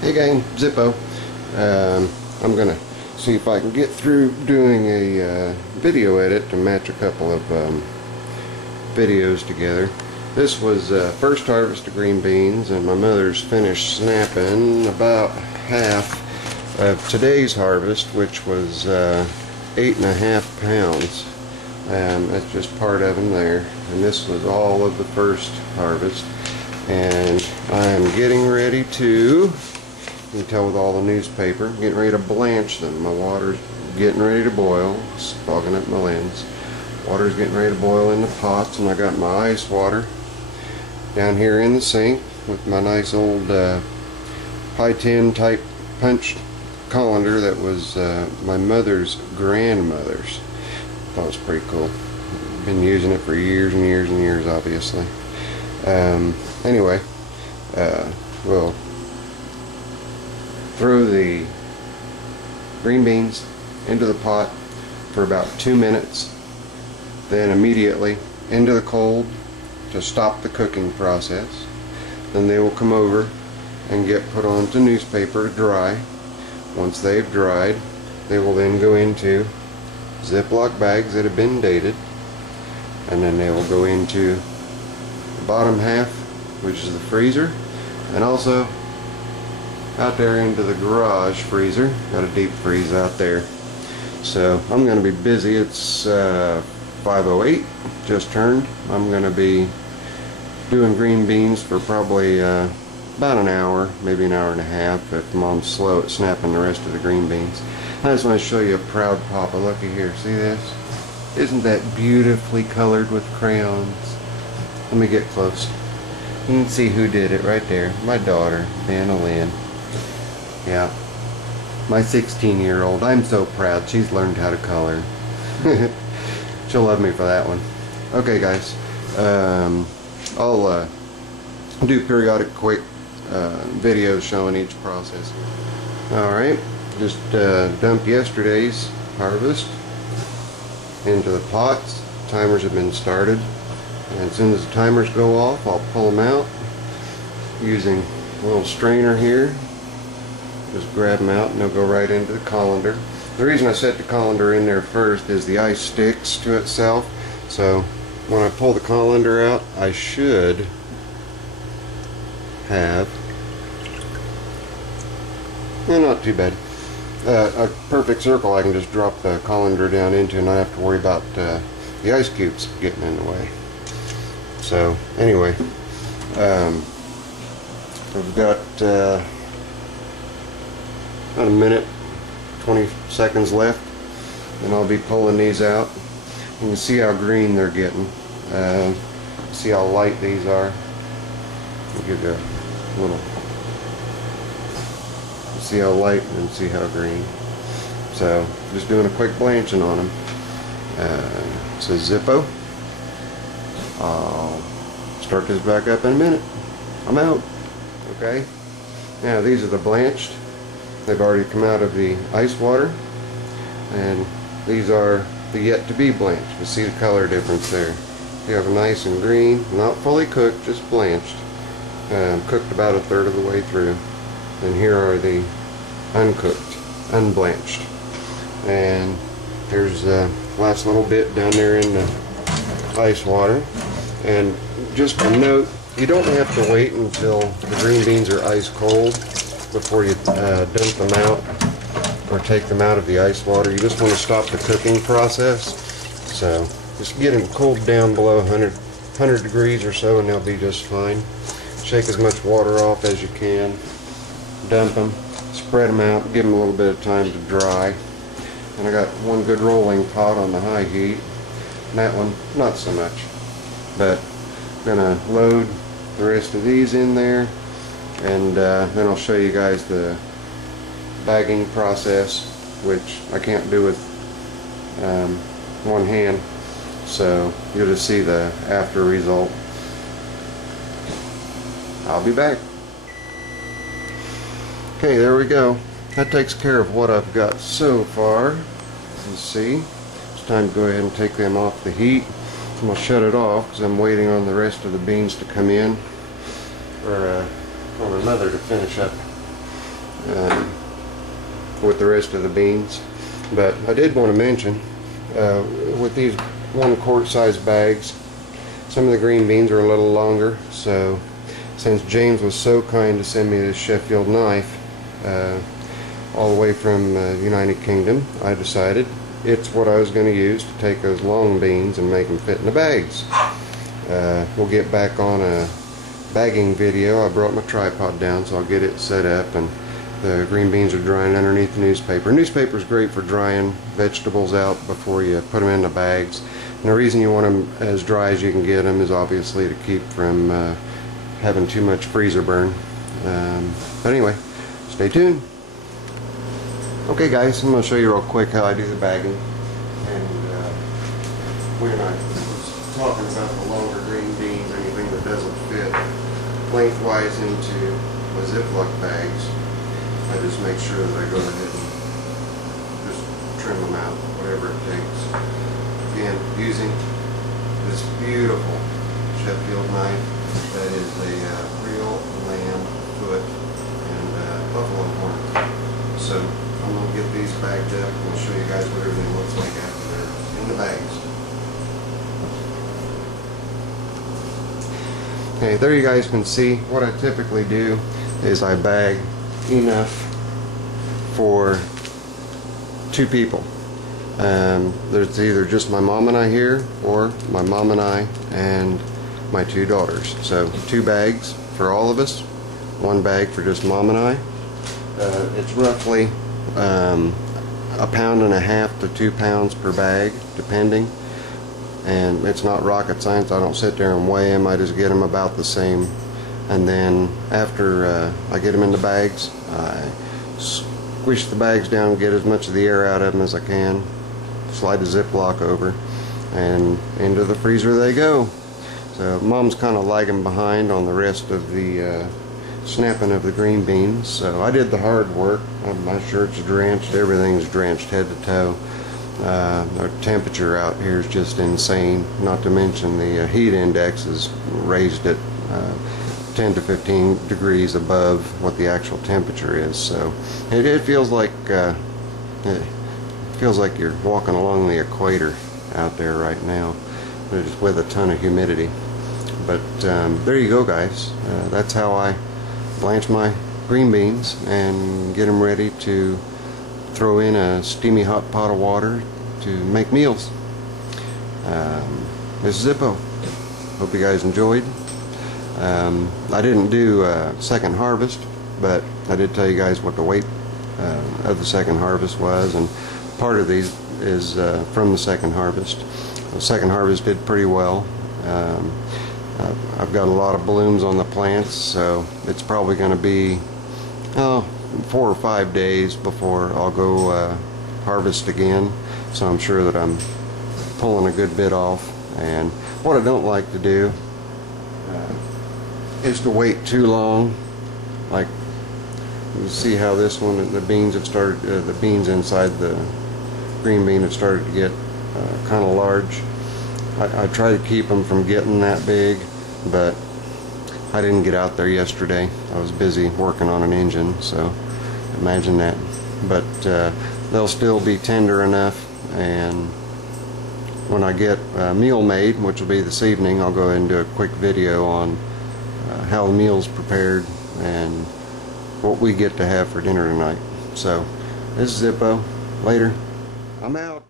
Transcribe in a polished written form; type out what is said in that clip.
Hey gang, Zippo. I'm gonna see if I can get through doing a video edit to match a couple of videos together. This was first harvest of green beans, and my mother's finished snapping about half of today's harvest, which was 8.5 pounds. That's just part of them there, and this was all of the first harvest. And I'm getting ready to, you can tell with all the newspaper, getting ready to blanch them. My water's getting ready to boil. It's fogging up my lens. Water's getting ready to boil in the pots, and I got my ice water down here in the sink with my nice old high tin type punch colander that was my mother's grandmother's. Thought it was pretty cool. Been using it for years and years and years, obviously. Anyway, we'll throw the green beans into the pot for about 2 minutes, then immediately into the cold to stop the cooking process. Then they will come over and get put onto newspaper to dry. Once they've dried, they will then go into Ziploc bags that have been dated, and then they will go into the bottom half, which is the freezer, and also out there into the garage freezer. Got a deep freeze out there. So I'm going to be busy. It's 5:08, just turned. I'm going to be doing green beans for probably about an hour, maybe an hour and a half if Mom's slow at snapping the rest of the green beans. I just want to show you a Proud Papa. Looky here, see this? Isn't that beautifully colored with crayons? Let me get close. You can see who did it right there. My daughter, Vanna Lynn. Yeah, my 16-year-old. I'm so proud. She's learned how to color. She'll love me for that one. Okay, guys. I'll do periodic quick videos showing each process. Alright, just dumped yesterday's harvest into the pots. Timers have been started, and as soon as the timers go off, I'll pull them out using a little strainer here. Just grab them out and they'll go right into the colander. The reason I set the colander in there first is the ice sticks to itself, so when I pull the colander out, I should have, not too bad, a perfect circle I can just drop the colander down into and not have to worry about the ice cubes getting in the way. So anyway, I've got about a minute, 20 seconds left, and I'll be pulling these out. You can see how green they're getting. See how light these are. I'll give you a little. See how light and see how green. So just doing a quick blanching on them. It says Zippo. I'll start this back up in a minute. I'm out. Okay. Now these are the blanched. They've already come out of the ice water, and these are the yet to be blanched. You see the color difference there. You have a nice and green, not fully cooked, just blanched. Cooked about a third of the way through. And here are the uncooked, unblanched. And here's the last little bit down there in the ice water. And just a note, you don't have to wait until the green beans are ice cold before you dump them out or take them out of the ice water. You just want to stop the cooking process. So just get them cooled down below 100 degrees or so, and they'll be just fine. Shake as much water off as you can. Dump them, spread them out, give them a little bit of time to dry. And I got one good rolling pot on the high heat, and that one not so much. But I'm gonna load the rest of these in there, and then I'll show you guys the bagging process, which I can't do with one hand, so you'll just see the after result. I'll be back. Okay, there we go. That takes care of what I've got so far. You see, it's time to go ahead and take them off the heat. I'm going to shut it off because I'm waiting on the rest of the beans to come in for my mother to finish up with the rest of the beans. But I did want to mention, with these 1 quart size bags, some of the green beans are a little longer, so since James was so kind to send me this Sheffield knife all the way from United Kingdom, I decided it's what I was going to use to take those long beans and make them fit in the bags. We'll get back on a bagging video. I brought my tripod down, so I'll get it set up, and the green beans are drying underneath the newspaper. Newspaper is great for drying vegetables out before you put them in the bags. And the reason you want them as dry as you can get them is obviously to keep from having too much freezer burn. But anyway, stay tuned. Okay guys, I'm going to show you real quick how I do the bagging. And when I was talking about the longer green beans, anything that doesn't fit lengthwise into my Ziploc bags, I just make sure that I go ahead and just trim them out, whatever it takes. Again, using this beautiful Sheffield knife that is a real lamb foot and buffalo horn. So I'm going to get these bagged up and I'll show you guys what everything looks like after they're in the bags. Okay, there you guys can see what I typically do is I bag enough for 2 people. There's either just my mom and I here, or my mom and I and my 2 daughters. So 2 bags for all of us, 1 bag for just mom and I. It's roughly 1.5 pounds to 2 pounds per bag, depending. And it's not rocket science. I don't sit there and weigh them. I just get them about the same. And then after I get them in the bags, I squish the bags down, get as much of the air out of them as I can, slide the Ziploc over, and into the freezer they go. So mom's kind of lagging behind on the rest of the snapping of the green beans, so I did the hard work. My shirt's drenched, everything's drenched head to toe. The temperature out here is just insane, not to mention the heat index is raised at 10 to 15 degrees above what the actual temperature is. So it feels like you're walking along the equator out there right now, just with a ton of humidity. But there you go guys, that's how I blanch my green beans and get them ready to throw in a steamy hot pot of water to make meals. This is Zippo. Hope you guys enjoyed. I didn't do a second harvest, but I did tell you guys what the weight of the second harvest was, and part of these is from the second harvest. The second harvest did pretty well. I've got a lot of blooms on the plants, so it's probably going to be 4 or 5 days before I'll go harvest again, so I'm sure that I'm pulling a good bit off. And what I don't like to do is to wait too long. Like, you see how this one, the beans have started, the beans inside the green bean have started to get kind of large. I try to keep them from getting that big, but I didn't get out there yesterday. I was busy working on an engine, so imagine that. But they'll still be tender enough, and when I get a meal made, which will be this evening, I'll go ahead and do a quick video on how the meal's prepared and what we get to have for dinner tonight. So this is Zippo. Later. I'm out.